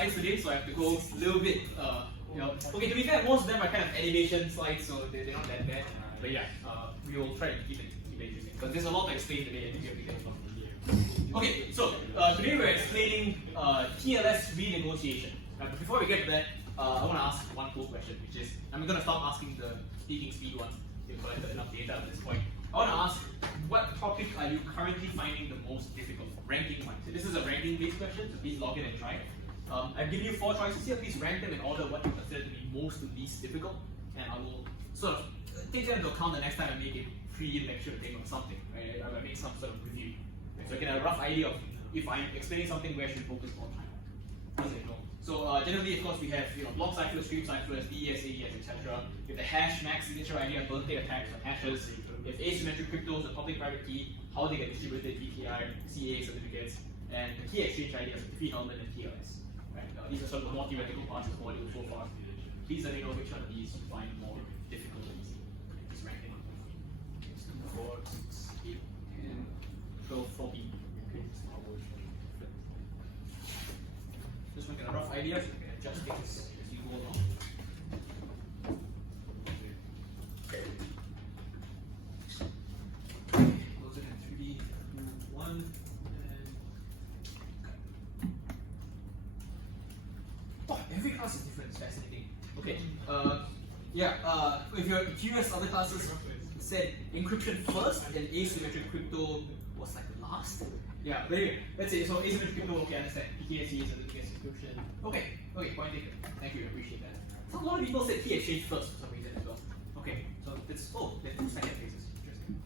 slides today, so I have to go a little bit, okay, to be fair, most of them are kind of animation slides, so they're not that bad. But yeah, we will try to keep it interesting, because there's a lot to explain today, and we have to get along. Okay, so today we're explaining TLS renegotiation. But before we get to that, I want to ask one cool question, which is, I'm going to stop asking the speaking speed ones. We've collected enough data at this point. I want to ask, what topic are you currently finding the most difficult? Ranking wise. So this is a ranking based question, so please log in and try it. I've given you 4 choices here. Please rank them in order what you consider to be most to least difficult, and I will sort of take that into account the next time I make a pre-lecture thing or something. Right? I make some sort of review, right? So I get a rough idea of if I'm explaining something where I should focus more time. So generally, of course, we have block ciphers, stream ciphers, DES, AES, etc. We have the hash max signature idea, birthday attacks on hashes. We have asymmetric cryptos, the public-private key, how they get distributed, PKI, CA certificates, and the key exchange ideas of Free-Hellman and TLS. Right? These are sort of the more theoretical parts of the module so far. Please let me know which one of these you find more difficult or easy. Just rank them up. 4, 6, 8, 10, 12, 14. Just want to get a rough idea so you can adjust things as you go along. Close it in 3D, 2, 1, and oh, every class is different. It's fascinating. Okay. If you're curious, other classes said encryption first and asymmetric crypto was like last. Yeah, but anyway, let's say so asymmetric crypto. Okay, I understand. PKIC is a encryption. Okay, point taken. Thank you, I appreciate that. So a lot of people said key exchange first for some reason as well. Okay, so it's there's 2 second phases. Interesting.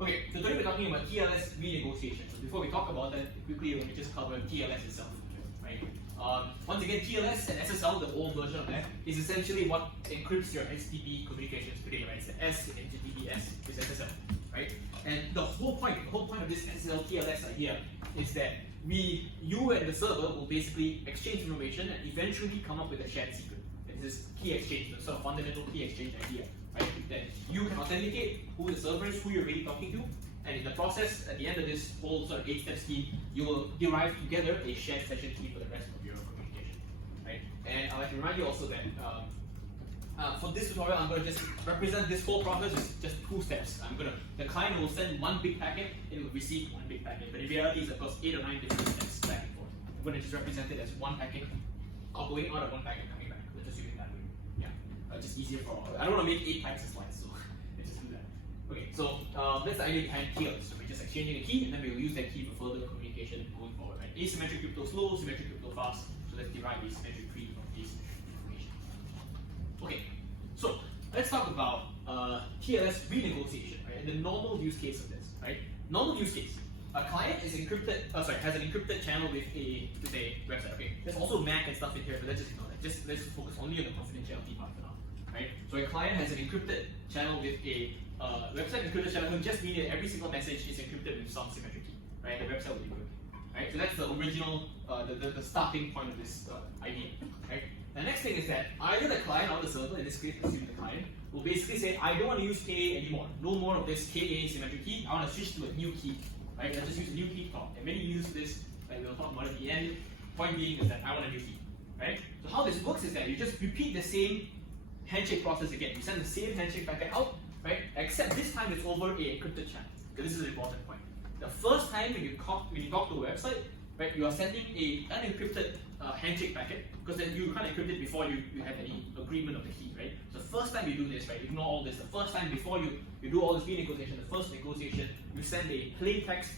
Okay, so today we're talking about TLS renegotiation. So before we talk about that, quickly let me just cover TLS itself. Right? Once again, TLS and SSL, the old version of that, is essentially what encrypts your HTTP communications today, right? It's the S in HTTPS is SSL, right? And the whole point of this SSL TLS idea is that you and the server will basically exchange information and eventually come up with a shared secret. And this is key exchange, the sort of fundamental key exchange idea, right? That you can authenticate who the server is, who you're really talking to, and in the process, at the end of this whole sort of 8-step scheme, you will derive together a shared session key for the rest of your communication, right? And I'd like to remind you also that for this tutorial, I'm going to just represent this whole process as just 2 steps. The client will send one big packet, and it will receive one big packet. But in reality, it's of course 8 or 9 different steps back and forth. I'm going to just represent it as one packet, outgoing out of one packet coming back. Let's just use it that way. Yeah, just easier for all. I don't want to make 8 types of slides, so let's just do that. Okay, so that's the idea behind TLS. So we're just exchanging a key, and then we'll use that key for further communication going forward. Right? Asymmetric crypto slow, symmetric crypto fast. So let's derive asymmetric tree from asymmetric information. Okay, so let's talk about TLS renegotiation, right? And the normal use case of this, right? Normal use case. A client is encrypted. Has an encrypted channel with a website. Okay, there's also MAC and stuff in here, but let's just ignore that. Let's focus only on the confidentiality part for now, right? So a client has an encrypted channel with a website encrypted channel. Will just mean that every single message is encrypted with some symmetric key, right? The website will be good, right? So that's the original, the starting point of this idea, right? The next thing is that either the client or the server, in this case, assuming the client, will basically say, I don't want to use KA anymore. No more of this KA symmetric key. I want to switch to a new key, right? Let's just use a new key top. And many use this, like we'll talk about at the end. Point being is that I want a new key, right? So how this works is that you just repeat the same handshake process again. You send the same handshake packet out, right? Except this time it's over a encrypted channel. Because this is an important point. The first time when you talk to a website, right, you are sending an unencrypted handshake packet, because then you can't encrypt it before you have any agreement of the key, right? So the first time you do this, right, ignore all this. The first time before you do all this renegotiation, the first negotiation, you send a plain text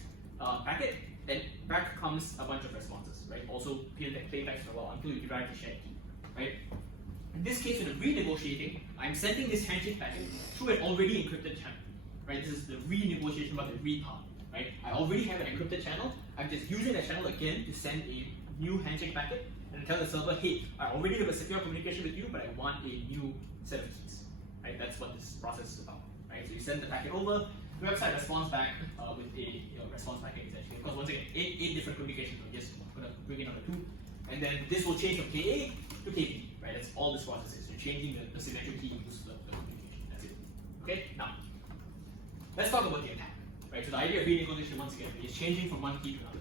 packet, and back comes a bunch of responses, right? Also plain text for a while until you derive the shared key, right? In this case, with the renegotiating, I'm sending this handshake packet through an already encrypted channel, right? This is the renegotiation about the read part, right? I already have an encrypted channel. I'm just using that channel again to send a new handshake packet and tell the server, hey, I already have a secure communication with you, but I want a new set of keys, right? That's what this process is about, right? So you send the packet over, the website responds back with a response packet essentially. Because once again, 8 different communications. I'm just going to bring in another 2, and then this will change from KA to KB, right? That's all this process is. You're changing the symmetric key used for the communication. That's it. Okay. Now, let's talk about the attack, right? So the idea of renegotiation once again is changing from one key to another.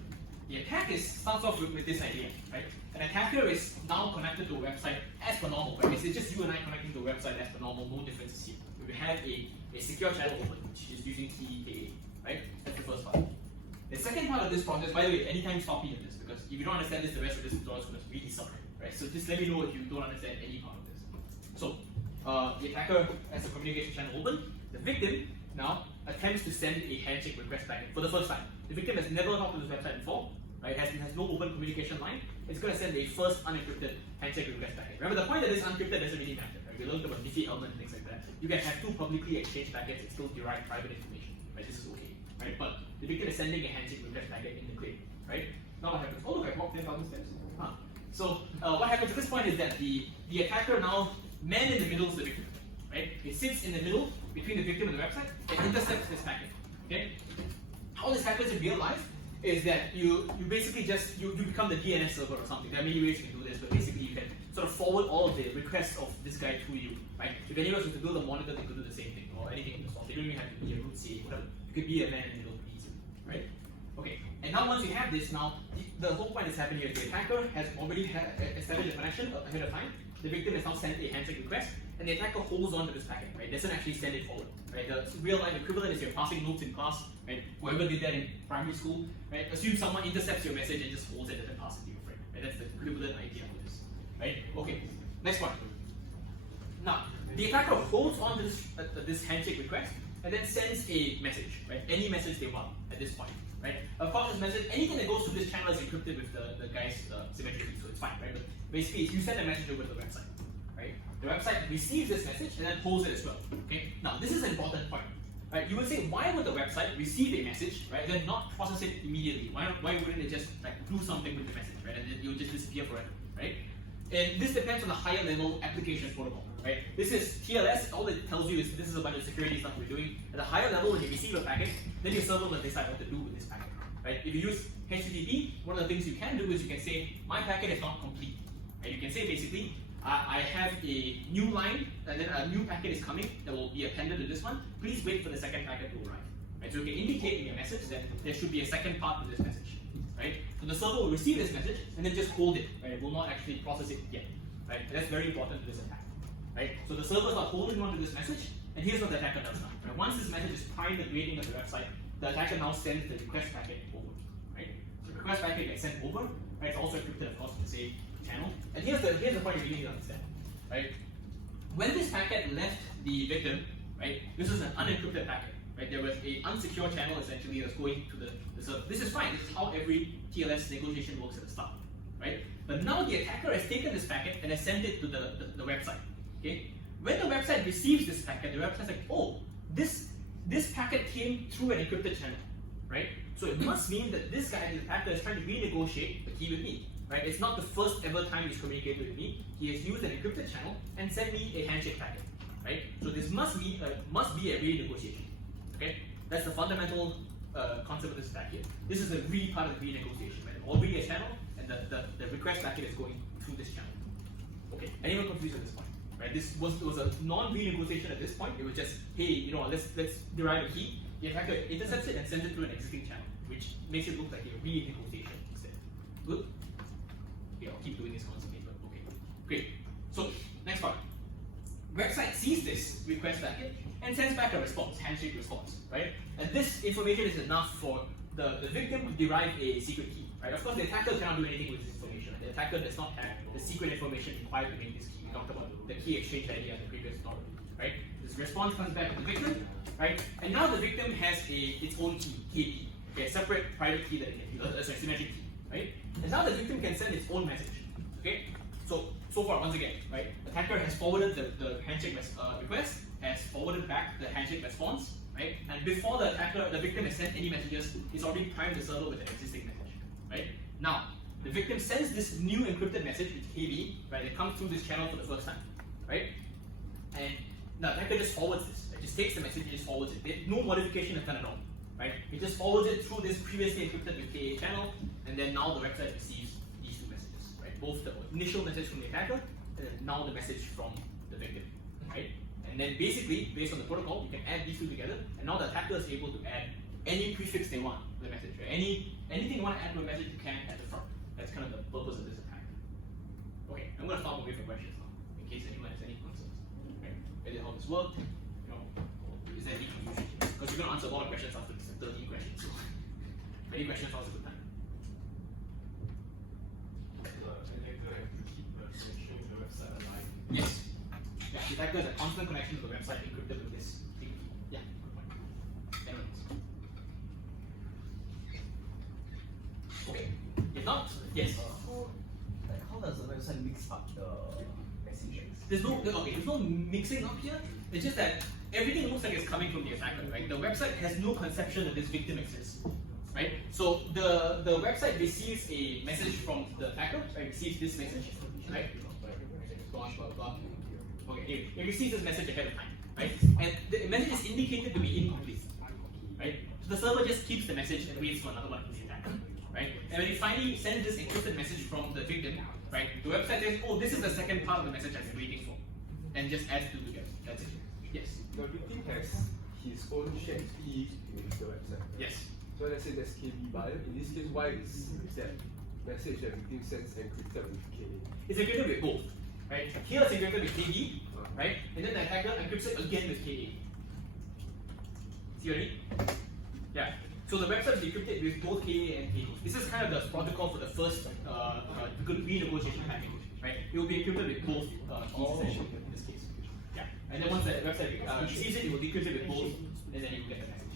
the attack starts off with this idea, right? An attacker is now connected to a website as per normal, right? It's just you and I connecting to a website as per normal, no differences here. We have a secure channel open, which is using TKA, right? That's the first part. The second part of this process, by the way, anytime stop me in this, because if you don't understand this, the rest of this tutorial is going to really suck, right? So just let me know if you don't understand any part of this. So, the attacker has a communication channel open. The victim now attempts to send a handshake request packet for the first time. The victim has never talked to this website before, right? Has no open communication line. It's going to send a first unencrypted handshake request packet. Remember, the point that it's unencrypted doesn't really matter, right? We learned about Diffie Hellman and things like that. You can have two publicly exchanged packets and still derive private information, right? This is okay, right? But the victim is sending a handshake request packet in the claim, right? Now what happens? Oh look, I walked 10,000 steps. Huh. So what happens at this point is that the attacker now, man in the middle is the victim, right? It sits in the middle between the victim and the website and intercepts this packet, okay? How this happens in real life is that you basically just, you become the DNS server or something. There are many ways you can do this, but basically you can sort of forward all of the requests of this guy to you, right? If anyone was to build a monitor, they could do the same thing, or anything in the source. They don't even have to be a root CA, whatever. You could be a man in the middle pretty easily, right? Okay, and now once you have this, now the whole point that's happening is the attacker has already established a connection ahead of time. The victim has now sent a handshake request, and the attacker holds on to this packet, right? Doesn't actually send it forward, right? The real life equivalent is you're passing notes in class, right? Whoever did that in primary school, right? Assume someone intercepts your message and just holds it and then passes it to your friend, right? That's the equivalent idea of this, right? Okay, next one. Now, the attacker holds on to this handshake request and then sends a message, right? Any message they want at this point, right? Of course, this message, anything that goes through this channel is encrypted with the guy's symmetry key, so it's fine, right? But basically, you send a message over to the website, right? The website receives this message and then holds it as well, okay? Now, this is an important point, right? You would say, why would the website receive a message, right, then not process it immediately? Why wouldn't it just like do something with the message, right? And then it will just disappear forever, right? And this depends on the higher level application protocol, right? This is TLS, all it tells you is this is a bunch of security stuff we're doing. At a higher level, when you receive a packet, then your server will decide what to do with this packet, right? If you use HTTP, one of the things you can do is you can say, my packet is not complete, right? You can say basically, I have a new line, and then a new packet is coming that will be appended to this one. Please wait for the second packet to arrive, right? So you can indicate in your message that there should be a second part to this message, right? So the server will receive this message and then just hold it, right? It will not actually process it yet, right? And that's very important to this attack, right? So the servers are holding on to this message, and here's what the attacker does now. Right? Once this message is primed at the beginning of the website, the attacker now sends the request packet over, right? So the request packet gets sent over, right? It's also encrypted, of course, in the same channel. And here's the point you really need to understand, right? When this packet left the victim, right, this is an unencrypted packet, right? There was an unsecure channel essentially that's going to the server. This is fine. This is how every TLS negotiation works at the start, right? But now the attacker has taken this packet and has sent it to the website. Okay? When the website receives this packet, the website's like, oh, this packet came through an encrypted channel, right? So it must mean that this guy, the attacker, is trying to renegotiate the key with me, right? It's not the first ever time he's communicated with me. He has used an encrypted channel and sent me a handshake packet, right? So this must be a renegotiation, okay? That's the fundamental concept of this attack here. This is a part of the renegotiation, right? Already a channel, and the request packet is going through this channel. Okay, anyone confused at this point? Right? This was a non-renegotiation at this point. It was just, hey, you know, let's derive a key. The attacker intercepts it and sends it through an existing channel, which makes it look like a renegotiation instead. Good? Okay, I'll keep doing this constantly, but okay. Great. So, next part. Website sees this request packet and sends back a response, handshake response, right? And this information is enough for the victim to derive a secret key, right? Of course, the attacker cannot do anything with this information. The attacker does not have the secret information required to make this key. We talked about the key exchange idea in the previous tutorial, right? This response comes back to the victim, right? And now the victim has its own key, KB, okay, a separate private key that it can use, symmetric key, right? And now the victim can send its own message, okay? So far, once again, right? Attacker has forwarded the handshake request, has forwarded back the handshake response, right? And before the victim has sent any messages, he's already primed the server with an existing message, right? Now, the victim sends this new encrypted message with KB, right? It comes through this channel for the first time, right? And the attacker just forwards this. It just takes the message and just forwards it. No modification is done at all, right? It just forwards it through this previously encrypted with KA channel, and then now the website receives these two messages, right? Both the initial message from the attacker, and then now the message from the victim, right? And then basically, based on the protocol, you can add these two together, and now the attacker is able to add any prefix they want the message. Right? Anything you want to add to a message, you can at the front. That's kind of the purpose of this attack. Okay, I'm going to stop away from questions now, in case anyone has any concerns. Right? Whether how this works, is there any confusion? Because you're going to answer a lot of questions after this 13 questions. So, any questions, now's a good time. Yes. Yeah, the attacker has a constant connection to the website encrypted with this thing. Yeah, good point. Anyone else? Okay. If not, yes. How does the website mix up the messages? There's no mixing up here. It's just that everything looks like it's coming from the attacker, right? The website has no conception that this victim exists, right? So the website receives a message from the attacker, right? Receives this message, right? Blah, blah, blah. Okay, it receives this message ahead of time, right? And the message is indicated to be incomplete, right? So the server just keeps the message and waits for another one to the attacker, right? And when it finally sends this encrypted message from the victim, right? The website says, oh, this is the second part of the message I've been waiting for, and just adds two together. That's it. Yes. The victim has his own shared key with the website. Yes. So let's say that's KB, but in this case, why is that message that victim sends encrypted with KA? It's encrypted with both, right? Here it's encrypted with KB, right? And then the attacker encrypts it again with KA. See what I mean? Yeah. So the website is encrypted with both KA and KB. This is kind of the protocol for the first renegotiation package, right? It will be encrypted with both keys essentially in this case. Yeah. And then once the website receives it, it will decrypt it with both, and then you will get the message.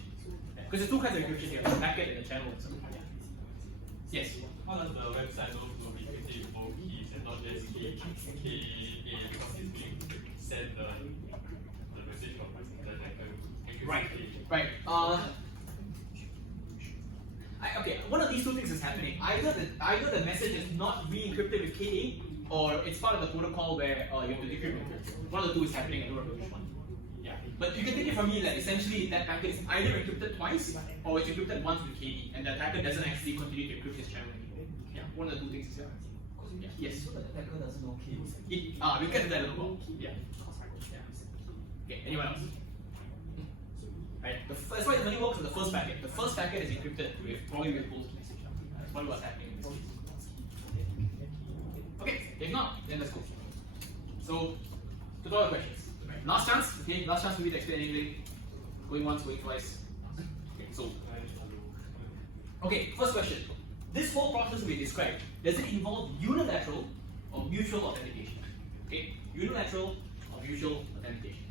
Because there's two kinds of encryption here: the packet and the channel itself. Yeah. Yes. How does the website know to be encrypted with both keys and not just KA because it's being sent the message from the attacker? Right. Right. Okay. One of these two things is happening. Either the message is not re-encrypted with KA, or it's part of the protocol where you have to decrypt it. One of the two is happening. I don't know which one. Yeah. But you can take it from me that essentially that packet is either encrypted twice or it's encrypted once with KD, and the attacker doesn't actually continue to encrypt his channel anymore. Yeah. One of the two things is happening. Yeah. Yes. So the attacker doesn't know keys. We'll get to that in a little. Yeah. Okay. Anyone else? Right. That's why it only works with the first packet. The first packet is encrypted with probably with both keys. That's probably what's happening in this case. Okay. If not, then let's go. So, tutorial questions. Right. Last chance. Okay. Last chance for me to explain anything. Going once, going twice. Okay. So. Okay. First question. This whole process we described, does it involve unilateral or mutual authentication? Okay. Unilateral or mutual authentication.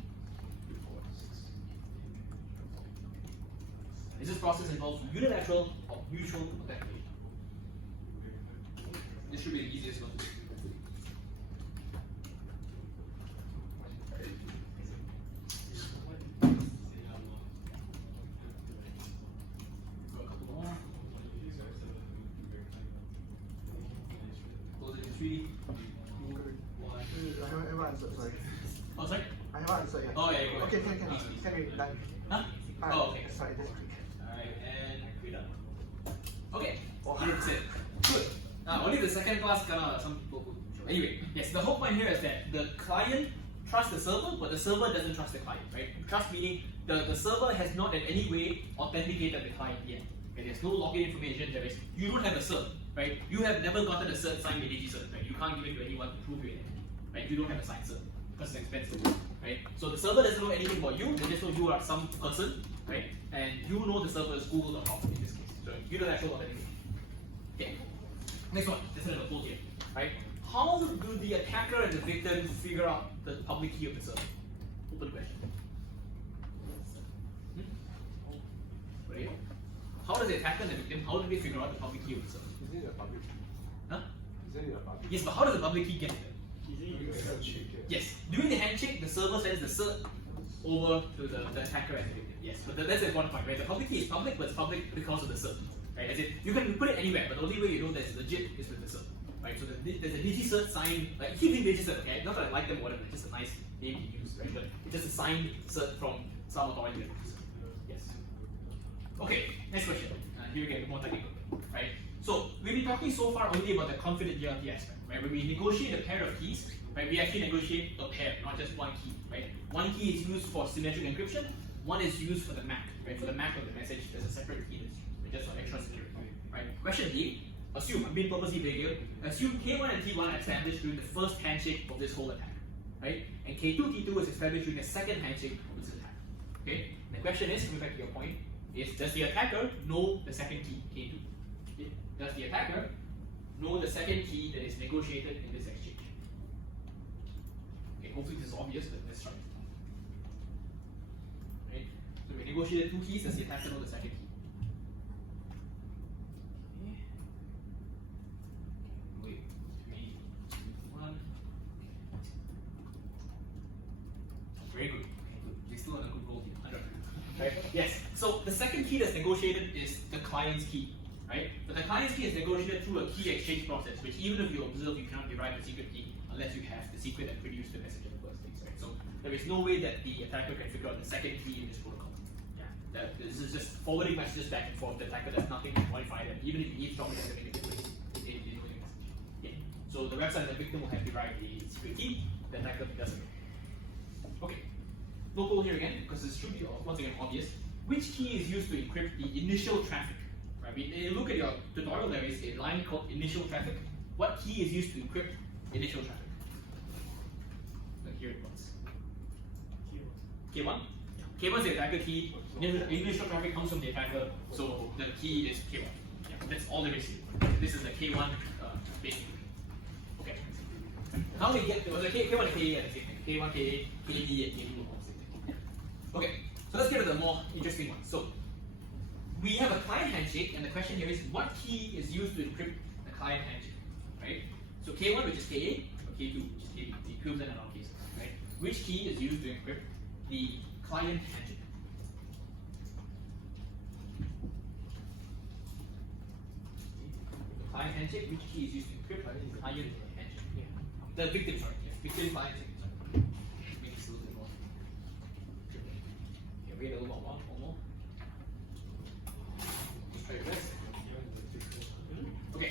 Does this process involve unilateral or mutual authentication? This should be the easiest one. Go a couple more. Close it in 3, 2, 1. I haven't answered, sorry. Oh, sorry? I haven't answered yet. Oh, yeah, you go Okay, ahead. can. Easy. Can we done? Huh? Alright, Oh, okay. Sorry, this quick. Alright, and we're done. Okay, 100%. Good. Now, only the second class some people could. Anyway, yes, the whole point here is that the client trusts the server, but the server doesn't trust the client, right? Trust meaning the server has not in any way authenticated the client yet. Okay, there's no login information, you don't have a cert, right? You have never gotten a cert signed by DigiCert, right? You can't give it to anyone to prove it, right? You don't have a signed cert because it's expensive, right? So the server doesn't know anything about you, they just know you are some person, right? And you know the server is Google.com in this case. So unilateral authentication. Okay. Next one, this is a full here, right? How do the attacker and the victim figure out the public key of the server? Open question. Ready? How does the attacker and the victim, how do they figure out the public key of the server? Isn't it a public? Huh? Isn't it a public? Yes, but how does the public key get there? Handshake. Yes. During the handshake, the server sends the cert over to the attacker and the victim. Yes, but that's the important point, right? The public key is public, but it's public because of the cert. Right? As in, you can put it anywhere, but the only way you know that it's legit is with the cert. Right? So there's a DigiCert signed, like keep being DigiCert, okay? Not that I like them or whatever, it's just a nice name to use, right? But it's just a signed cert from some authority. Yes. Okay, next question. Here we get more technical, right? So we've been talking so far only about the confident DLT aspect, right? When we negotiate a pair of keys, right? We actually negotiate a pair, not just one key, right? One key is used for symmetric encryption, one is used for the MAC, right? For the MAC of the message, there's a separate key that's used. just for extra security. Right? Question D. Assume, I'm being purposely vague here. Assume K1 and T1 are established during the first handshake of this whole attack. Right? And K2, T2 is established during the second handshake of this attack. Okay? And the question is, coming back to your point, is does the attacker know the second key, K2? Okay? Does the attacker know the second key that is negotiated in this exchange? Okay, hopefully this is obvious, but let's try. Right? So we negotiated two keys, does the attacker know the second key? Okay. Wait, 3, 2, 1. Very good. Okay, good. We're still on a good roll here. 100. Right? Yes. So the second key that's negotiated is the client's key. Right? But the client's key is negotiated through a key exchange process, which even if you observe, you cannot derive the secret key unless you have the secret that produced the message in the first place. Right? So there is no way that the attacker can figure out the second key in this protocol. Yeah. This is just forwarding messages back and forth. The attacker does nothing to modify them. Even if he eavesdrops them in a different place, it is a message. Okay. So the website and the victim will have derived the secret key. The attacker doesn't know. Okay. No pull here again, because this should be once again obvious. Which key is used to encrypt the initial traffic? Right? You look at your tutorial, there is a line called initial traffic. What key is used to encrypt initial traffic? Like here it was. K1? K1 is the attacker key. Initial traffic comes from the attacker, so the key is K1. Yeah, that's all there is. This is the K1 basically. Okay. How we get the K1 and KA are the same thing. K1, KA, KD, and KD are all the same thing. Okay, so let's get to the more interesting one. So we have a client handshake, and the question here is what key is used to encrypt the client handshake, right? So K1, which is KA, or K2, which is KD, the equivalent in our cases, right? Which key is used to encrypt the client handshake? The client handshake, which key is used to encrypt the client handshake? The victim, sorry, yes, victim client handshake. Sorry. Make this a little bit more. Okay, wait a little more, one more. Okay,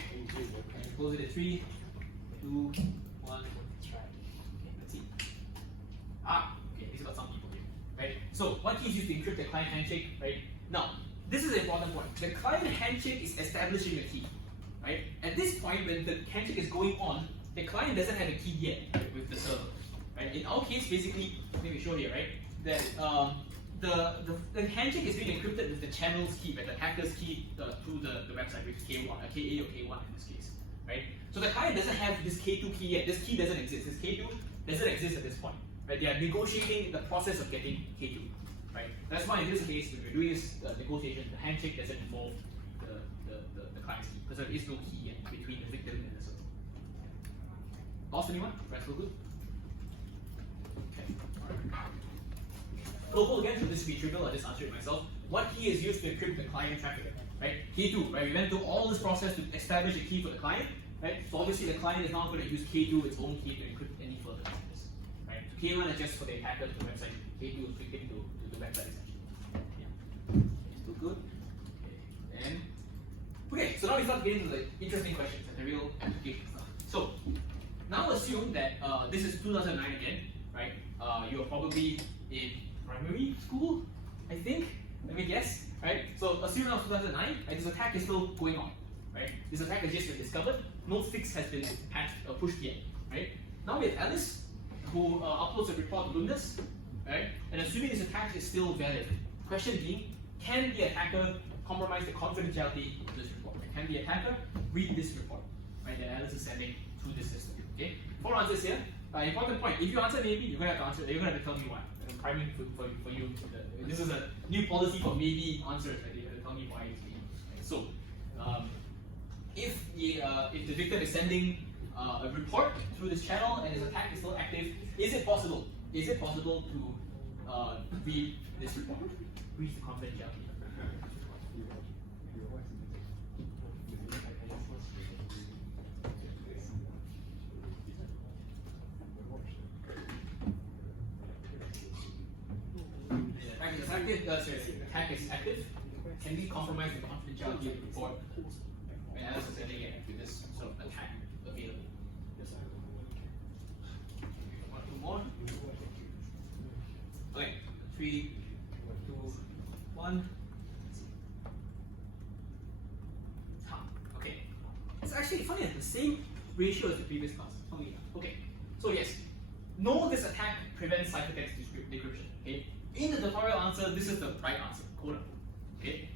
close it at 3, 2, 1, try. Okay, let's see. Okay, this got some people here, right? So, what key is used to encrypt the client handshake, right? Now, this is an important point. The client handshake is establishing a key, right? At this point, when the handshake is going on, the client doesn't have a key yet, right, with the server, right? In our case, basically, let me show here, right? That the handshake is being encrypted with the channel's key, right? The hacker's key through the website, which is K1, KA or K1 in this case, right? So the client doesn't have this K2 key yet. This key doesn't exist. This K2 doesn't exist at this point, right? They are negotiating the process of getting K2, right? That's why in this case, when we're doing this negotiation, the handshake doesn't involve the client's key because there is no key yet between the victim and the server. Lost anyone? Rest all good? Okay. Global again, so this will be trivial, I'll just answer it myself. What key is used to encrypt the client traffic? Right? K2, right? We went through all this process to establish a key for the client, right? So obviously the client is not going to use K2, its own key, to encrypt any further messages. Right? So K1 is just for the attacker to the website, K2 is victim to the website essentially. Yeah. Still good? Okay. And okay, so now we start getting to the interesting questions and the real application stuff. So now assume that this is 2009 again, right? You're probably in primary school, I think. Let me guess, right? So assume now 2009, right, this attack is still going on, right? This attack has just been discovered. No fix has been patched or pushed yet, right? Now we have Alice, who uploads a report to Luminous, right? And assuming this attack is still valid, question being, can the attacker compromise the confidentiality of this report? Can the attacker read this report, right, that Alice is sending through this system? Okay, 4 answers here. Important point. If you answer maybe, you're gonna have to answer. You're gonna have to tell me why. I'm priming for you. This is a new policy for maybe answers. Right? You have to tell me why it's maybe. Right? So, if the victim is sending a report through this channel and his attack is still active, is it possible? Is it possible to read this report? Read the confidentiality. Attack is active. Can we compromise the confidentiality of the report? And Alice is sending it with this sort of attack available. One, two more. Okay, 3, 2, 1. ratio as the previous class. Okay, so yes, no, this attack prevents ciphertext decryption. Okay, in the tutorial answer, this is the right answer. Quote unquote. Okay,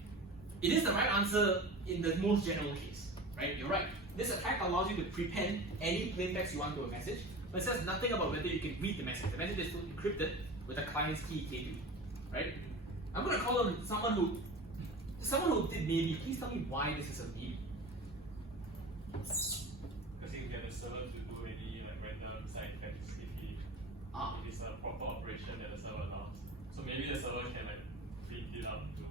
it is the right answer in the most general case. Right, you're right. This attack allows you to prepend any plain text you want to a message, but it says nothing about whether you can read the message. The message is still encrypted with a client's key K2. Right? I'm gonna call on someone who did maybe. Please tell me why this is a maybe. Because you can get the server to do any like random side effects if it is a proper operation that the server allows. So maybe the server can like print it out to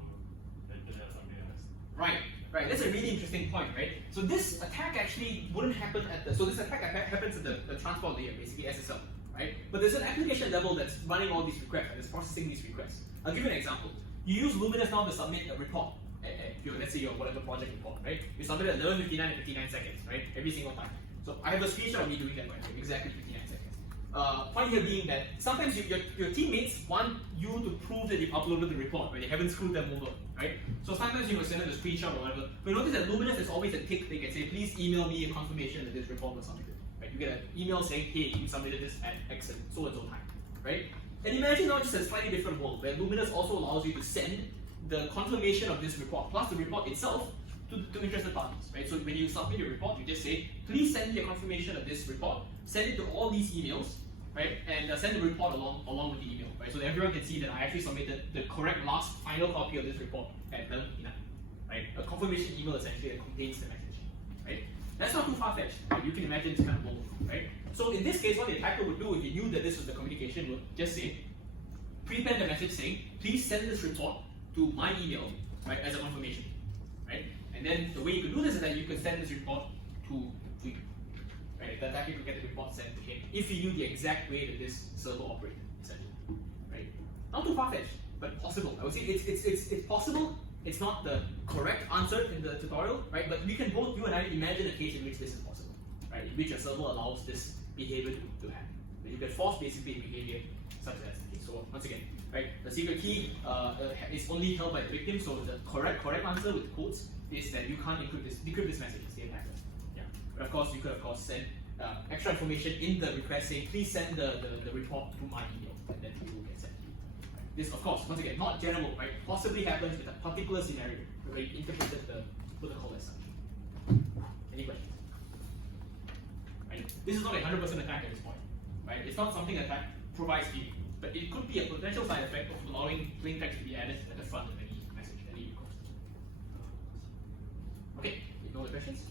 the internet or something else. Right. That's a really interesting point, right? So this attack actually wouldn't happen at the. So this attack happens at the transport layer, basically SSL, right? But there's an application level that's running all these requests, that's processing these requests. I'll give you an example. You use Luminous now to submit a report. Let's say your whatever project report, right? You submit at 11:59 and 59 seconds, right? Every single time. So I have a screenshot of me doing that, right? Exactly 59 seconds. Point here being that sometimes your teammates want you to prove that you've uploaded the report, right? They haven't screwed them over, right? So sometimes you will send them a screenshot or whatever. But notice that Luminous is always a tick. They can say, please email me a confirmation that this report was submitted, right? You get an email saying, hey, you submitted this at X and so time, right? And imagine now just a slightly different world where Luminous also allows you to send the confirmation of this report plus the report itself to interested parties, right? So when you submit your report, you just say, please send me a confirmation of this report, send it to all these emails, right? And send the report along with the email, right? So that everyone can see that I actually submitted the correct last final copy of this report at 11:59, right? A confirmation email essentially that contains the message, right? That's not too far-fetched, right? You can imagine this kind of world, right? So in this case, what the attacker would do if he knew that this was the communication would just say, prepend the message saying, please send this report to my email, right, as a confirmation, right? And then the way you could do this is that you could send this report to you, right? The attacker could get the report sent to him if he knew the exact way that this server operated, essentially, right? Not too far-fetched, but possible. I would say it's possible. It's not the correct answer in the tutorial, right? But we can both, you and I, imagine a case in which this is possible, right? In which a server allows this behavior to happen. But you can force basically behavior such as this. So once again, right, the secret key is only held by the victim. So the correct answer with quotes is that you can't decrypt this message as the attacker. Yeah. But of course, you could send extra information in the request saying, please send the report to my email, and then it will get sent to you. Right. This, of course, once again, not general, right? Possibly happens with a particular scenario where you interpreted the protocol as such. Any questions? Right. This is not a 100% attack at this point, right? It's not something attack provides to you, but it could be a potential side effect of allowing plain text to be added at the front of any message, any request. Okay, no other questions?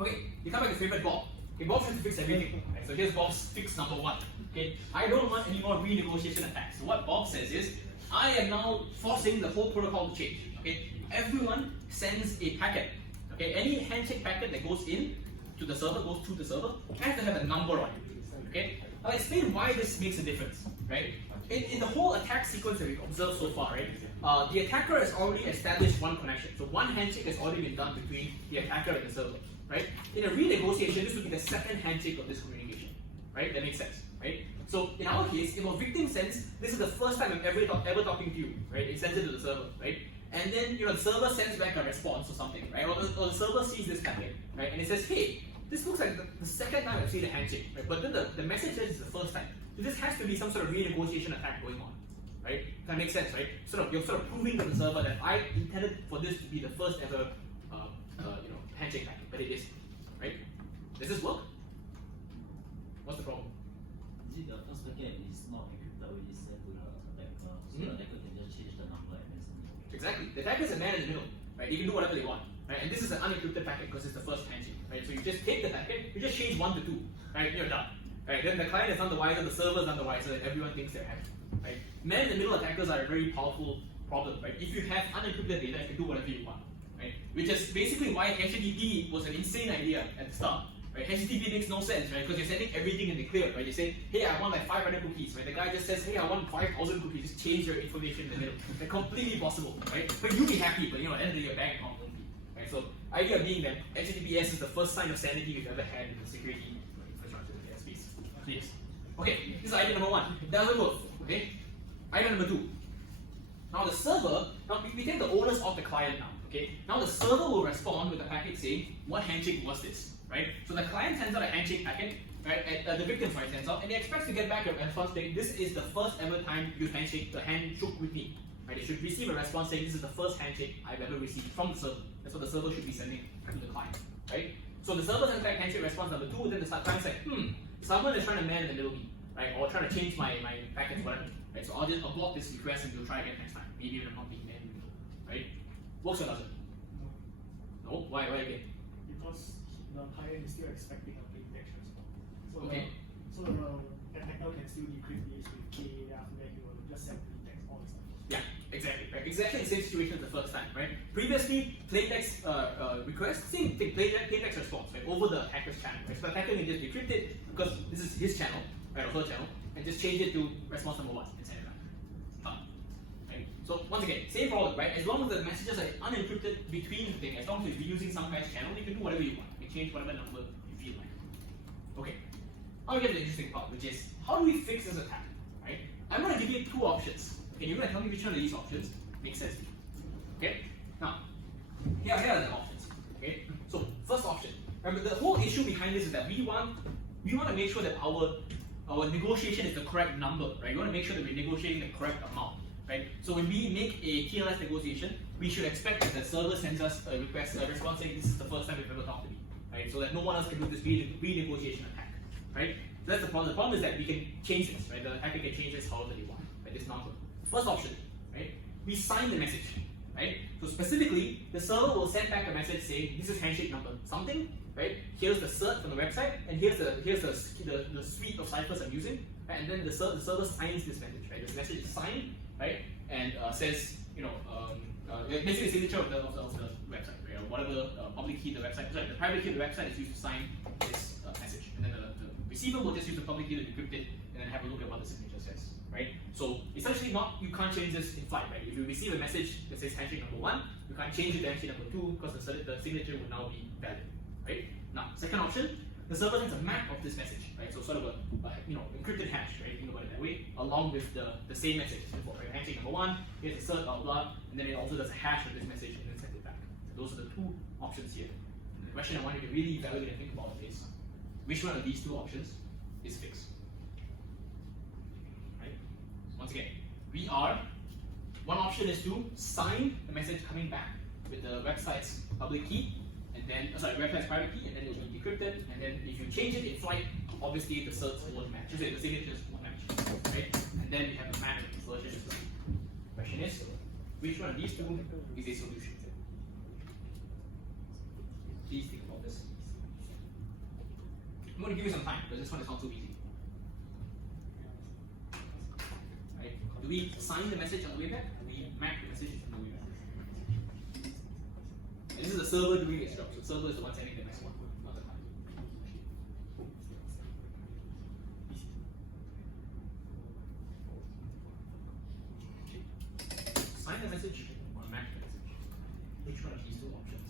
Okay, you come back to favorite Bob. Okay, Bob has to fix everything. Right? So here's Bob's fix number 1. Okay, I don't want any more renegotiation attacks. So what Bob says is, I am now forcing the whole protocol to change. Okay, everyone sends a packet. Okay, any handshake packet that goes in to the server, goes through the server, has to have a number on it. Okay, I'll explain why this makes a difference. Right, in the whole attack sequence that we've observed so far, right, the attacker has already established one connection. So one handshake has already been done between the attacker and the server. Right? In a renegotiation, this would be the second handshake of this communication. Right? That makes sense. Right? So in our case, if a victim sends, this is the first time I'm ever talking to you. Right? It sends it to the server. Right? And then the server sends back a response or something. Right? Or the server sees this packet. Right? And it says, hey, this looks like the second time I've seen a handshake. Right? But then the message says it's the first time. So this has to be some sort of renegotiation attack going on. Right? That makes sense, right? You're sort of proving to the server that I intended for this to be the first ever handshake packet, but it is, right? Does this work? What's the problem? Is it the first packet is not encrypted when it's sent to the attacker, so the attacker can just change the number and then send it? Exactly. The attacker is a man in the middle, right? He can do whatever they want, right? And this is an unencrypted packet because it's the first handshake, right? So you just take the packet, you just change 1 to 2, right? You're done, right? Then the client is none the wiser, the server is none the wiser, and everyone thinks they're happy, right? Man in the middle attackers are a very powerful problem, right? If you have unencrypted data, you can do whatever you want. Right? Which is basically why HTTP was an insane idea at the start. Right? HTTP makes no sense, right? Because you're sending everything in the clear, right? You say, hey, I want like 500 cookies, right? The guy just says, hey, I want 5,000 cookies. Just change your information in the middle. They're completely possible, right? But you'll be happy, but at the end of the day, your bank account won't be. Right? So, idea being that HTTPS is the first sign of sanity you've ever had in the security infrastructure of the space. Yes. Okay, this is idea number 1. It doesn't work. Okay. Idea number 2. Now the server, we take the onus of the client now. Okay, now the server will respond with a packet saying, what handshake was this? right? So the client sends out a handshake packet, right? And the victim sends out, and they expect to get back a response saying, "This is the first ever time you the hand shook with me." Right? They should receive a response saying, "This is the first handshake I've ever received from the server." That's what the server should be sending to the client, right? So the server sends back handshake response number 2, then the client says, someone is trying to man in the middle me, right? Or trying to change my packets, whatever. Right? So I'll just abort this request and we'll try again next time. Maybe when I'm not being man in the middle, right? Works or doesn't? No? Why again? Because the client is still expecting a plain text response. So Okay. So the attacker can still decrypt this with K, then after that he will just send plain text, all this stuff. Yeah, exactly. Right? Exactly the same situation as the first time, right? Previously, plaintext request, same thing, plaintext response, right? Over the hacker's channel. Right? So the hacker can just decrypt it because this is his channel, right, or her channel, and just change it to response number 1 and send it back. Done. Right? So once again, same problem, right? As long as the messages are unencrypted between the thing, as long as you're reusing some guy's channel, you can do whatever you want. You can change whatever number you feel like. Okay. Now we get to the interesting part, which is how do we fix this attack? Right? I'm going to give you 2 options. Okay, you're going to tell me which one of these options makes sense to you. Okay? Now, here are the options. Okay? So, first option. Remember, the whole issue behind this is that we want to make sure that our negotiation is the correct number, right? We want to make sure that we're negotiating the correct amount, right? So when we make a TLS negotiation, we should expect that the server sends us a response saying this is the first time you've ever talked to me, right? So that no one else can do this renegotiation attack, right? So that's the problem. The problem is that we can change this, right? The attacker can change this however they want, right? This number. First option, right? We sign the message, right? So specifically, the server will send back a message saying this is handshake number something, right? Here's the cert from the website, and here's the suite of ciphers I'm using, right? And then the server signs this message, right? This message is signed, right? And says, basically the signature of the website, right? Or whatever public key the website, sorry, the private key of the website is used to sign this message, and then the receiver will just use the public key to decrypt it, and then have a look at what the signature says. Right? So essentially you can't change this in flight, right? If you receive a message that says handshake number 1, you can't change it to handshake number 2 because the signature would now be valid. Right? Now, second option, the server sends a map of this message, right? So sort of a encrypted hash, right? Think about it that way, along with the same message. Right? Handshake number 1, here's the cert, blah blah, and then it also does a hash of this message and then sends it back. So those are the 2 options here. And the question I want you to really evaluate and think about is which one of these 2 options is fixed? Once again, one option is to sign the message coming back with the website's public key, and then, website's private key, and then it will be decrypted, and then if you change it in flight, obviously the certs won't match, the signatures won't match, right? And then we have the map version as well. Question is, which one of these 2 is a solution? Please think about this. I'm going to give you some time, because this one is not so easy. Do we sign the message on the way back? Do we map the message on the way back? And this is the server doing its job. So the server is the one sending the message, not the client. Sign the message or map the message. Which one of these 2 options?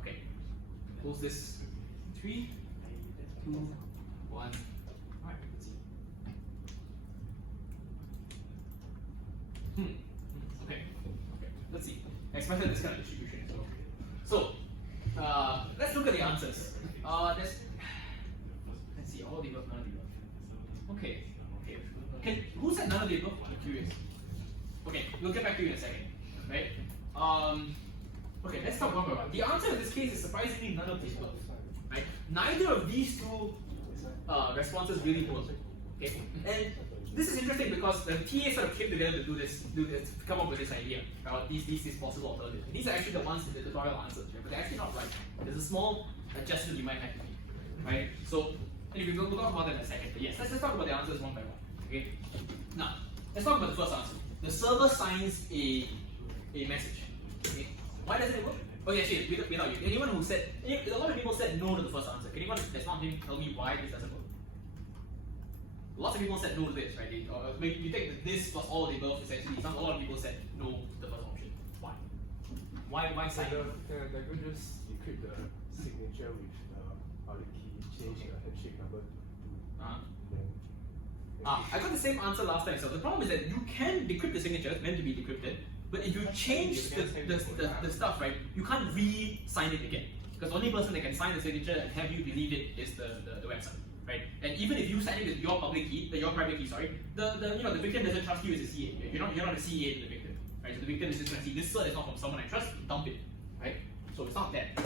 Okay. Close this 3, 2, 1. Alright, let's see. Okay. Let's see. Expected this kind of distribution as well. So, let's look at the answers. Let's see. All the above, none of the above. Okay. Who said none of the above? I'm curious. Okay, we'll get back to you in a second. Right? Okay, let's talk one by one. The answer in this case is surprisingly none of the above. Right? Neither of these 2 responses really work. Okay? And this is interesting because the TA sort of came together to do this, to come up with this idea about these possible alternatives. These are actually the ones in the tutorial answers, right? But they're actually not right. There's a small adjustment you might have to make. Right? So anyway, we'll talk about that in a second. But yes, let's talk about the answers one by one. Okay? Now, let's talk about the first answer. The server signs a message. Okay? Why doesn't it work? Oh yeah, actually, without you. Anyone who said, a lot of people said no to the first answer. Can anyone that's not him tell me why this doesn't work? Lots of people said no to this, right? You take this plus all of the above, essentially. A lot of people said no to the first option. Why? Why sign? They could just decrypt the signature with the public key, change the handshake number to I got the same answer last time. So the problem is that you can decrypt the signature, it's meant to be decrypted, But if you change the stuff, right, you can't re-sign it again. Because the only person that can sign the signature and have you delete it is the website, right? And even if you sign it with your public key, your private key, sorry, the victim doesn't trust you as a CA. You're not a CA to the victim, right? So the victim is just going to see this cert is not from someone I trust, dump it, right? So it's not that.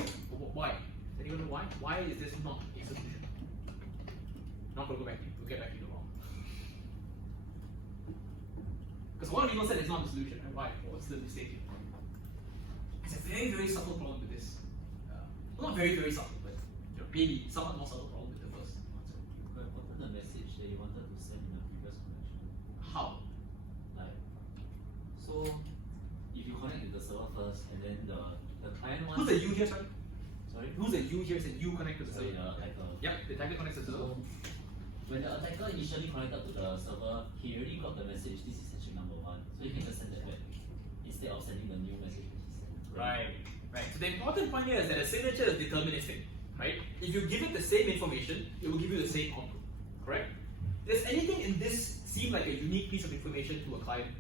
Why? Does anyone know why? Why is this not a solution? Not going to go back to you. We'll get back to you tomorrow. Because a lot of people said it's not the solution. And why? What's the mistake? It's a very, very subtle problem with this. Well, not very, very subtle, but maybe somewhat more subtle problem with the first answer. You could have gotten the message that you wanted to send in the previous connection. How? Like, so if you connect with the server first and then the client wants. Who's the you here, sorry? Sorry? Who's the you here? Said you connect to the Sorry, server. the attacker. Yep, the attacker connects to the server. So when the attacker initially connected to the server, he already got the message, this is handshake number 1. So you can just send that back instead of sending the new message that he sent. Right. Right. So the important point here is that a signature is deterministic, right? If you give it the same information, it will give you the same output. Correct? Does anything in this seem like a unique piece of information to a client?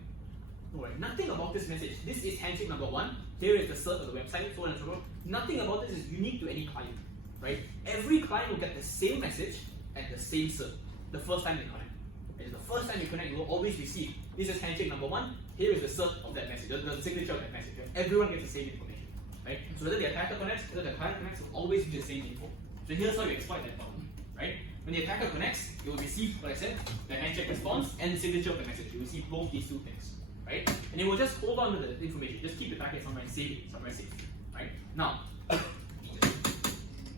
No, right? Nothing about this message. This is handshake number 1. Here is the cert of the website, so on and so forth. Nothing about this is unique to any client, right? Every client will get the same message and the same cert the first time they connect. And the first time you connect, you will always receive this is handshake number 1. Here is the cert of that message, the signature of that message. Everyone gets the same information. Right? So whether the attacker connects, whether the client connects, will always be the same info. So here's how you exploit that problem, right? When the attacker connects, you will receive, what I said, the handshake response and the signature of the message. You will receive both these two things, right? And it will just hold on to the information. Just keep the packet somewhere and save it somewhere safe, right? Now, so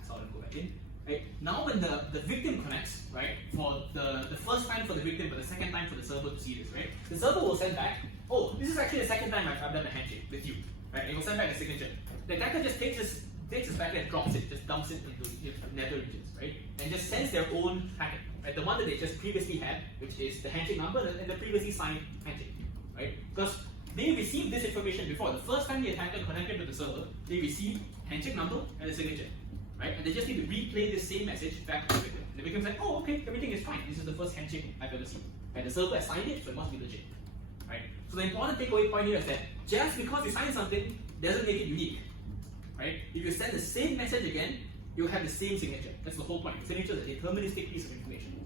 I'll go back in. Right? Now when the victim connects, right, for the first time for the victim, but the second time for the server to see this, right? The server will send back, oh, this is actually the second time I've done a handshake with you, right? And it will send back a signature. The attacker just takes this packet and drops it, just dumps it into nether regions, right? And just sends their own packet, right? The one that they just previously had, which is the handshake number and the previously signed handshake, right? Because they received this information before. The first time the attacker connected to the server, they received handshake number and the signature, right? And they just need to replay the same message back to the victim. The victim's like, oh, okay, everything is fine. This is the first handshake I've ever seen. And the server has signed it, so it must be legit, right? So the important takeaway point here is that just because you sign something doesn't make it unique. Right? If you send the same message again, you'll have the same signature. That's the whole point. The signature is a deterministic piece of information.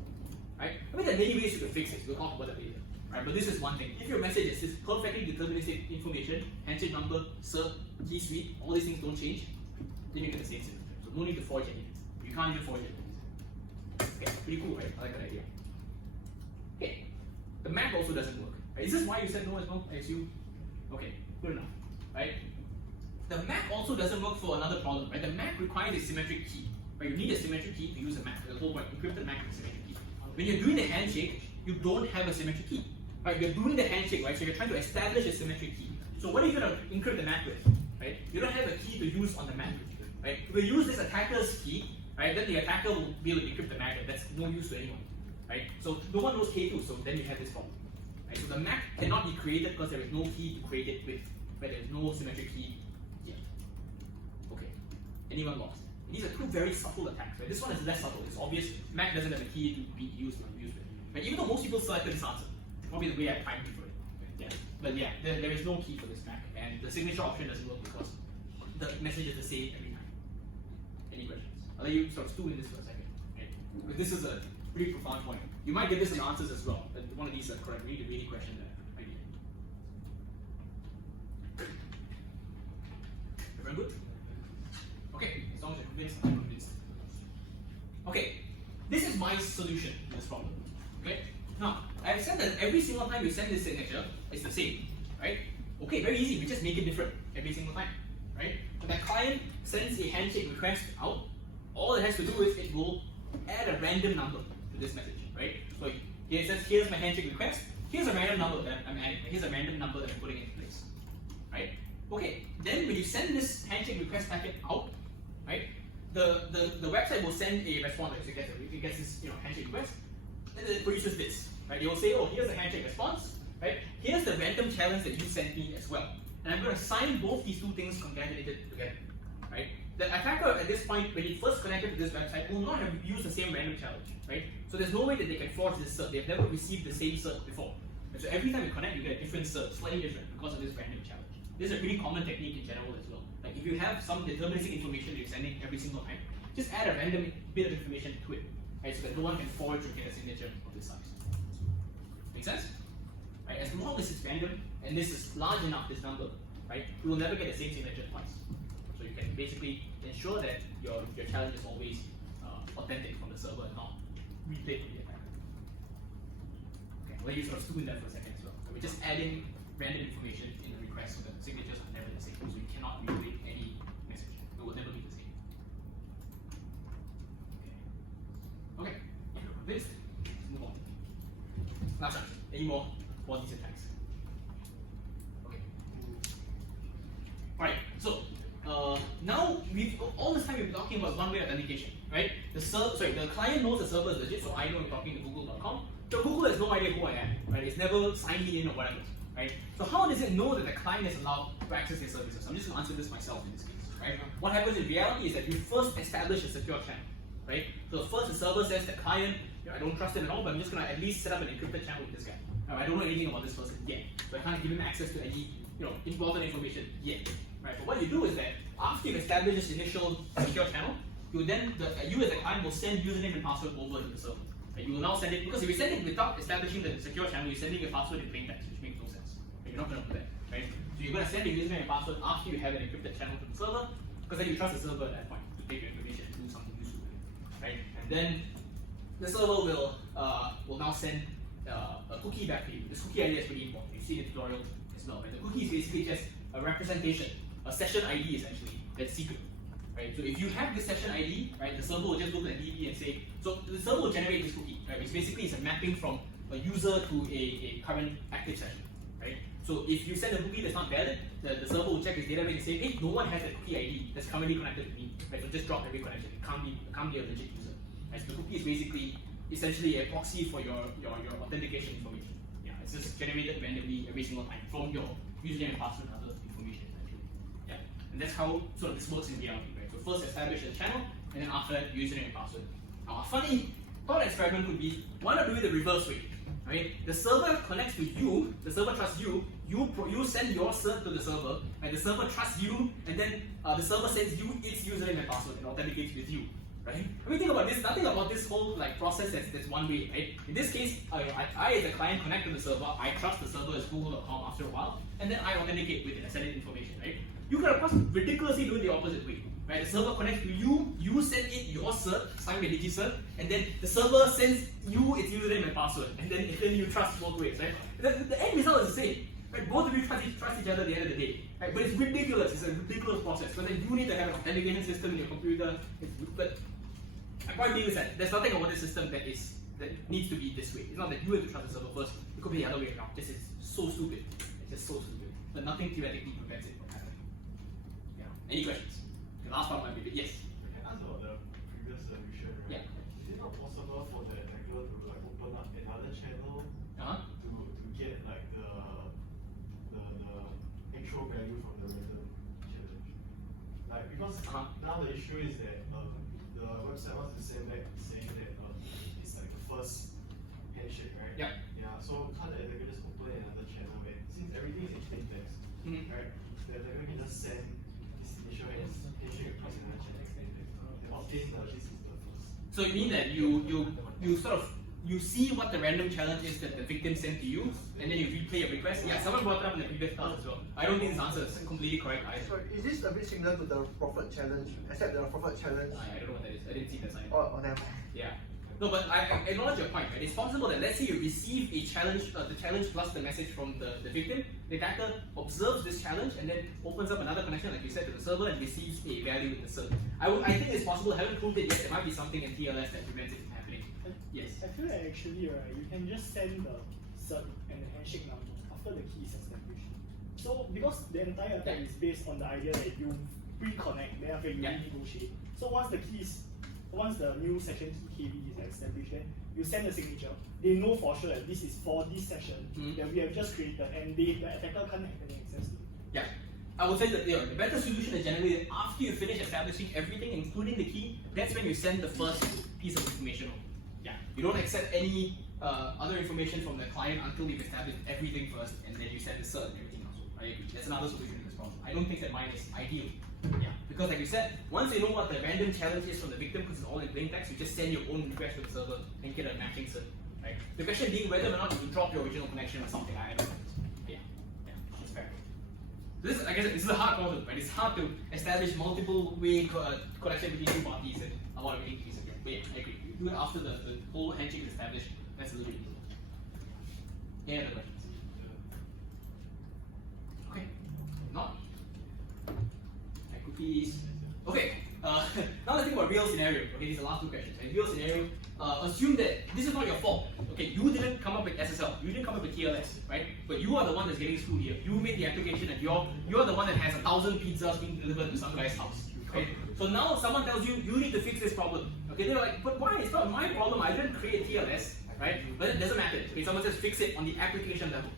Right? I mean, there are many ways you can fix it. We'll talk about that later. Right? But this is one thing. If your message is this perfectly deterministic information, handshake number, cert, key suite, all these things don't change, then you get the same signature. So no need to forge anything. You can't even forge it. Okay, pretty cool, right? I like that idea. Okay. The MAC also doesn't work. Right? Is this why you said no as well? I assume? Okay, good enough. Right? The MAC also doesn't work for another problem, right? The MAC requires a symmetric key, right? You need a symmetric key to use a MAC. The whole point, encrypted MAC with a symmetric key. When you're doing the handshake, you don't have a symmetric key, right? You're doing the handshake, right? So you're trying to establish a symmetric key. So what are you going to encrypt the MAC with, right? You don't have a key to use on the MAC, right? If you use this attacker's key, right, then the attacker will be able to decrypt the MAC. That's no use to anyone, right? So no one knows K2, so then you have this problem, right? So the MAC cannot be created because there is no key to create it with, but there is no symmetric key. Okay, anyone lost? These are two very subtle attacks, right? This one is less subtle. It's obvious. MAC doesn't have a key to be used with. Right? Even though most people selected this answer, probably the way I timed it for it. Yeah. But yeah, there is no key for this MAC, and the signature option doesn't work because the message is the same every time. Any questions? I'll let you sort of stew in this for a second. Right? But this is a pretty profound point. You might get this in answers as well. But one of these are correct. We need to really question that idea. Everyone good? Okay, as long as you're convinced, I'm convinced. Okay, this is my solution to this problem. Okay, now I've said that every single time you send this signature, it's the same, right? Okay, very easy. We just make it different every single time, right? When the client sends a handshake request out, all it has to do is it will add a random number to this message, right? So here it says, here's my handshake request. Here's a random number that I'm adding. Here's a random number that I'm putting in place, right? Okay, then when you send this handshake request packet out, right? The website will send a response. So it gets this handshake request, and then it produces this, right? It will say, oh, here's a handshake response, right? Here's the random challenge that you sent me as well, and I'm going to sign both these two things concatenated together, right? The attacker at this point, when he first connected to this website, will not have used the same random challenge, right? So there's no way that they can forge this cert. They've never received the same cert before. And so every time you connect, you get a different cert, slightly different because of this random challenge. This is a pretty common technique in general as well. Like if you have some deterministic information you're sending every single time, just add a random bit of information to it, right? So that no one can forge or get a signature of this size. Make sense? Right? As long as it's random and this is large enough, this number, right? You will never get the same signature twice. So you can basically ensure that your challenge is always authentic from the server and not replayed from the attacker. Okay, let you sort of stew in that for a second as well. We're just adding random information in the request so that the signatures are never the same. So you cannot replay any message. It will never be the same. Okay. This. Let's move on. Last one. Any more these attacks? Okay. Alright, so now all this time we've been talking about one-way authentication, right? The client knows the server is legit, so I know I'm talking to Google.com. So Google has no idea who I am, right? It's never signed me in or whatever, right? So how does it know that the client is allowed to access their services? I'm just going to answer this myself in this case, right? What happens in reality is that you first establish a secure channel, right? So first the server says the client, I don't trust it at all, but I'm just going to at least set up an encrypted channel with this guy. Now, I don't know anything about this person yet, so I can't give him access to any important information yet, right? But what you do is that after you establish this initial secure channel, you as the client will send username and password over to the server. Right? You will now send it, because if you send it without establishing the secure channel, you're sending your password in plain text, which makes no sense. Right? You're not going to do that, right? So you're going to send your username and password after you have an encrypted channel to the server, because then you trust the server at that point to take your information and do something useful with it, right? And then the server will now send a cookie back to you. This cookie idea is pretty important. You see the tutorial as well, right? The cookie is basically just a representation, a session ID essentially, that's secret. Right? So if you have this session ID, right, the server will just look at DB and say, so the server will generate this cookie, right, which basically is a mapping from a user to a current active session, right? So if you send a cookie that's not valid, the server will check its database and say, hey, no one has a cookie ID that's currently connected to me, right? So just drop every connection. It can't be a legit user. Right? So the cookie is basically essentially a proxy for your authentication information. Yeah, it's just generated randomly every single time from your username and password and other information essentially. Yeah, and that's how sort of this works in reality, right? So first establish a channel, and then after that username and password. Now a funny thought experiment could be, why not do it the reverse way? Right? The server connects to you, the server trusts you, you send your cert to the server, and the server trusts you, and then the server sends you its username and password and authenticates with you. Right? I mean, think about this. Nothing about this whole process that's one way, right? In this case, I as a client connect to the server. I trust the server as Google.com after a while, and then I authenticate with it. I send it information, right? You can of course ridiculously do it the opposite way, right? The server connects to you. You send it your cert, signed by DigiCert, and then the server sends you its username and password, and then you trust both ways, right? The end result is the same. Right? Both of you trust each other at the end of the day. Right? But it's ridiculous. It's a ridiculous process. Because then you need to have an authentication system in your computer. But my point being is that there's nothing about this system that needs to be this way. It's not that you have to trust the server first. It could be the other way around. This is so stupid. It's just so stupid. But nothing theoretically prevents it from happening. Yeah. Any questions? The last one might be yes. I can answer about the previous solution, right? Yeah. Is it not possible for the attacker to open up another channel to get the actual value from the random challenge? Because now the issue is that the website wants to send back saying that it's the first handshake, right? Yeah. Yeah. So can't the attacker just open another channel where since everything is in plain text, right? The attacker can just send this initial handshake across another channel. This is the first. So you mean that you see what the random challenge is that the victim sent to you, and then you replay a request? Yeah, someone brought it up in the previous class as well. I don't think this answer is completely correct either. So is this a bit similar to the Prophet challenge, except the Prophet challenge? I don't know what that is. I didn't see that sign. Oh, never. Yeah. No, but I acknowledge your point, right? It's possible that let's say you receive a challenge, the challenge plus the message from the victim, the attacker observes this challenge and then opens up another connection, like you said, to the server and receives a value in the server. I think it's possible. I haven't proved it yet. There might be something in TLS that prevents it from happening. Yes. I feel like actually, right, you can just send the cert and the handshake number after the key is established. So because the entire attack is based on the idea that you pre-connect, then after you renegotiate. So once the new session KB is established, then you send the signature. They know for sure that this is for this session that we have just created, and the attacker can't have any access to it. Yeah. I would say that the better solution is generally that after you finish establishing everything, including the key, that's when you send the first piece of information over. Yeah. You don't accept any other information from the client until you've established everything first, and then you send the cert and everything else. I agree. That's another solution to this problem. I don't think that mine is ideal. Yeah, because like you said, once you know what the random challenge is from the victim, because it's all in plain text, you just send your own request to the server and get a matching cert. Right? The question being whether or not you drop your original connection or something. I don't know. Yeah, that's fair. So this, I guess, this is a hard problem, right? It's hard to establish multiple way connection between two parties and a lot of entities. But yeah, I agree. You do it after the whole handshake is established. That's a little bit easier. Any other questions? Okay, not. Cookies. Okay, now let's think about real scenario. Okay, these are the last two questions. In real scenario, assume that this is not your fault. Okay, you didn't come up with SSL, you didn't come up with TLS, right? But you are the one that's getting screwed here. You made the application and you're the one that has 1,000 pizzas being delivered to some guy's house. Okay? So now someone tells you, you need to fix this problem. Okay, they're like, but why? It's not my problem, I didn't create TLS, right? But it doesn't matter. Okay, someone says fix it on the application level,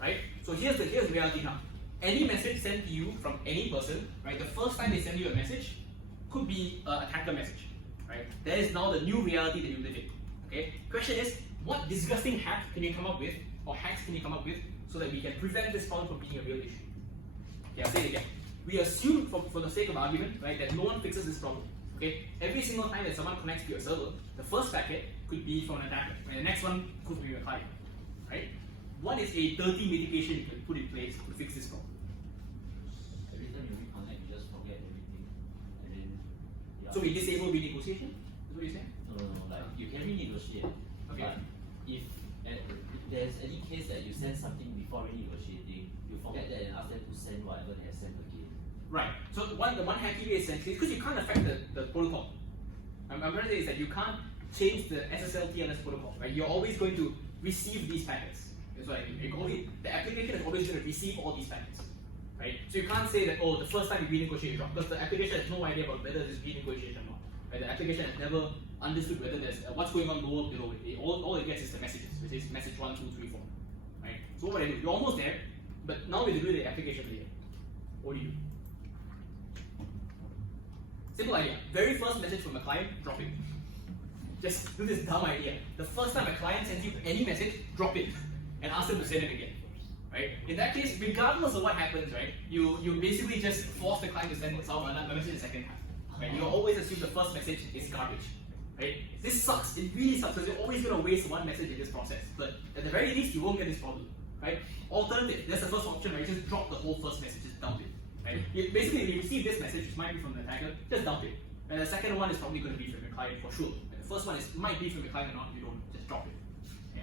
right? So here's the reality now. Any message sent to you from any person, right? The first time they send you a message could be an attacker message, right? That is now the new reality that you live in. Okay. Question is, what disgusting hack can you come up with, or hacks can you come up with, so that we can prevent this problem from being a real issue? Okay, I'll say it again. We assume, for the sake of argument, right, that no one fixes this problem. Okay. Every single time that someone connects to your server, the first packet could be from an attacker, and the next one could be a client, right? What is a dirty mitigation you can put in place to fix this problem? Every time you reconnect, you just forget everything, and then. Yeah. So we disable renegotiation? Is what you're saying? No, like you can renegotiate. Okay. But if there's any case that you send something before renegotiating, you forget that and ask them to send whatever they have sent again. Right. So the one hacky way essentially is because you can't affect the protocol. I'm trying to say is that you can't change the SSL TLS protocol. Right? You're always going to receive these packets. That's what I mean. The application is always going to receive all these packets. Right? So you can't say that, oh, the first time you renegotiate, you drop, because the application has no idea about whether there's renegotiation or not. Right? The application has never understood whether there's what's going on lower below it. All it gets is the messages, which is message 1, 2, 3, 4. Right? So what do? You're almost there, but now we have to do the application layer. What do you do? Simple idea. Very first message from a client, drop it. Just do this dumb idea. The first time a client sends you any message, drop it and ask them to send it again. Right? In that case, regardless of what happens, right, you basically just force the client to send another message in the second half. Right? You always assume the first message is garbage. Right? This sucks. It really sucks because you're always going to waste one message in this process. But at the very least, you won't get this problem. Right? Alternative, that's the first option, right? Just drop the whole first message, just dump it. Right? Basically, if you receive this message, which might be from the attacker, just dump it. And the second one is probably going to be from your client for sure. And the first one might be from your client or not, you don't, just drop it. Yeah.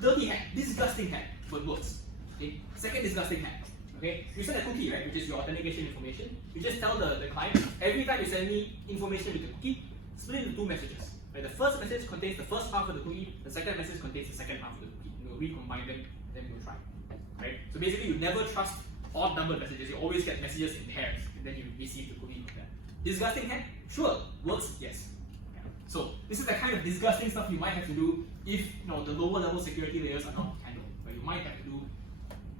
Dirty hack, disgusting hack, but works. Okay? Second disgusting hack. Okay? You send a cookie, right, which is your authentication information. You just tell the client, every time you send me information with the cookie, split it into two messages. Right? The first message contains the first half of the cookie, the second message contains the second half of the cookie. You'll recombine them, then you'll try. Right? So basically, you never trust odd numbered messages. You always get messages in pairs, and then you receive the cookie from that. Disgusting hack? Sure. Works? Yes. Yeah. So this is the kind of disgusting stuff you might have to do if the lower level security layers are not handled. But you might have to do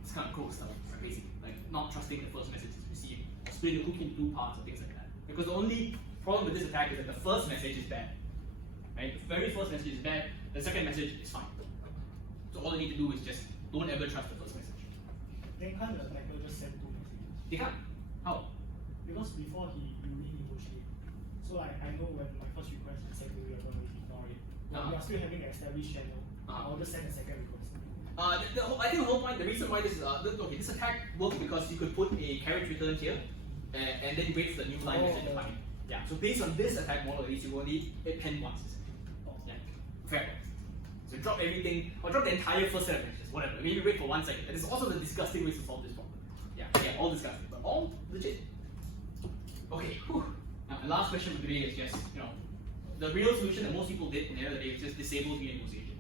this kind of gross stuff, basically, like not trusting the first message is received, or splitting the cookie into two parts, or things like that. Because the only problem with this attack is that the first message is bad. Right? The very first message is bad. The second message is fine. So all you need to do is just don't ever trust the first message. Then can't the attacker just send two messages? They can't. How? Because before you renegotiate. So I know when my first request is sent to you, you're going to ignore it. But you are still having an established channel. I'll just send a second request. I think the whole point, the reason why this this attack works because you could put a carriage return here and then wait for the new line message to come in. Yeah. So based on this attack model, at least you only hit 10 once. Yeah. Fair. So drop everything, or drop the entire first set of messages, whatever. Maybe wait for 1 second. That is also the disgusting ways to solve this problem. Yeah, all disgusting, but all legit. Okay, whew. Now the last question for today is just, the real solution that most people did in the other day is just disable renegotiation.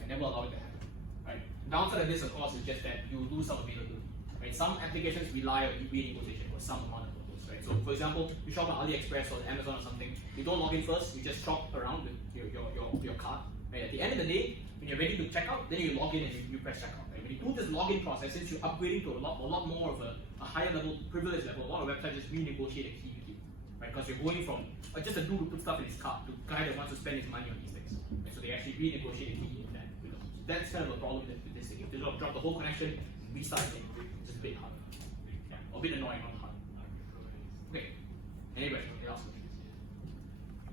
And never allow it to happen. Right? Downside of this, of course, is just that you lose some availability. Right? Some applications rely on renegotiation for some amount of purpose. Right? So for example, you shop on AliExpress or Amazon or something, you don't log in first, you just shop around with your cart. Right? At the end of the day, when you're ready to check out, then you log in and you press checkout. Right? When you do this login process, since you're upgrading to a lot more of a higher level, privilege level, a lot of websites just renegotiate a key with you. Right? Because you're going from just a dude who put stuff in his cart to a guy that wants to spend his money on these things. Right? So they actually renegotiate a key in that window. that's kind of a problem with this thing. If you drop the whole connection, restart it, it's just a bit hard. Yeah, or a bit annoying, not hard. Okay. Anyway,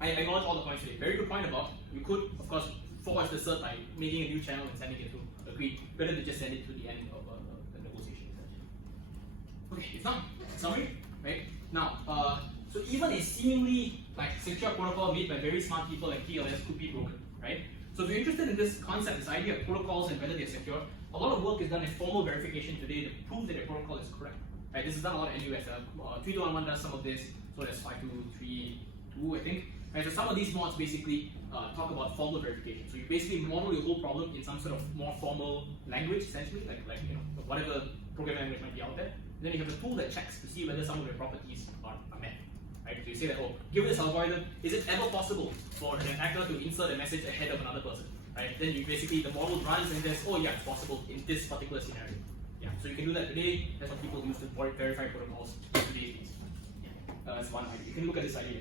I acknowledge all the points today. Very good point about you could, of course, forge the cert by making a new channel and sending it to agree. Better to just send it to the end of the negotiation. Okay, it's done. Summary, right? Now, so even a seemingly like secure protocol made by very smart people like TLS could be broken, right? So if you're interested in this concept, this idea of protocols and whether they're secure, a lot of work is done in formal verification today to prove that your protocol is correct. Right? This is done a lot at NUS. 3211 does some of this, so there's 5232, I think. Right, so some of these mods basically talk about formal verification. So you basically model your whole problem in some sort of more formal language, essentially, like whatever programming language might be out there. And then you have a tool that checks to see whether some of your properties are met. Right? So you say that, oh, given this algorithm, is it ever possible for an attacker to insert a message ahead of another person? Right? Then you basically the model runs and says, oh yeah, it's possible in this particular scenario. Yeah. So you can do that today. That's what people use to verify protocols these days. Yeah. That's one idea. You can look at this idea.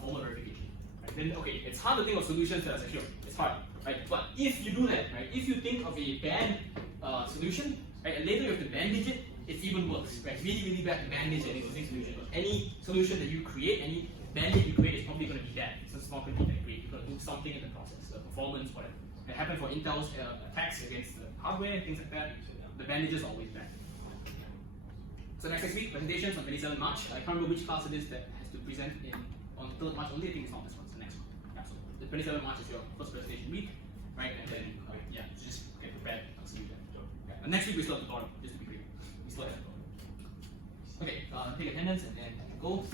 Formal verification. Right? Then okay, it's hard to think of solutions that are secure. It's hard, right? But if you do that, right? If you think of a banned solution, right, and later you have to bandage it, it's even worse. Right? Really bad to bandage an existing solution. Any solution that you create, any bandage you create is probably going to be bad. So it's not going to be that great. You're going to do something in the process, the performance, whatever. It happened for Intel's attacks against the hardware and things like that. The bandage is always bad. So next week, presentations on 27 March. I can't remember which class it is that has to present on 3rd March only. I think it's not this one, it's the next one. Yeah, so the 27 March is your first presentation week, right? And then, yeah, so just get prepared. Yeah. And next week we still have the bottom, just to be clear. We still have the bottom. Okay, take attendance and then go.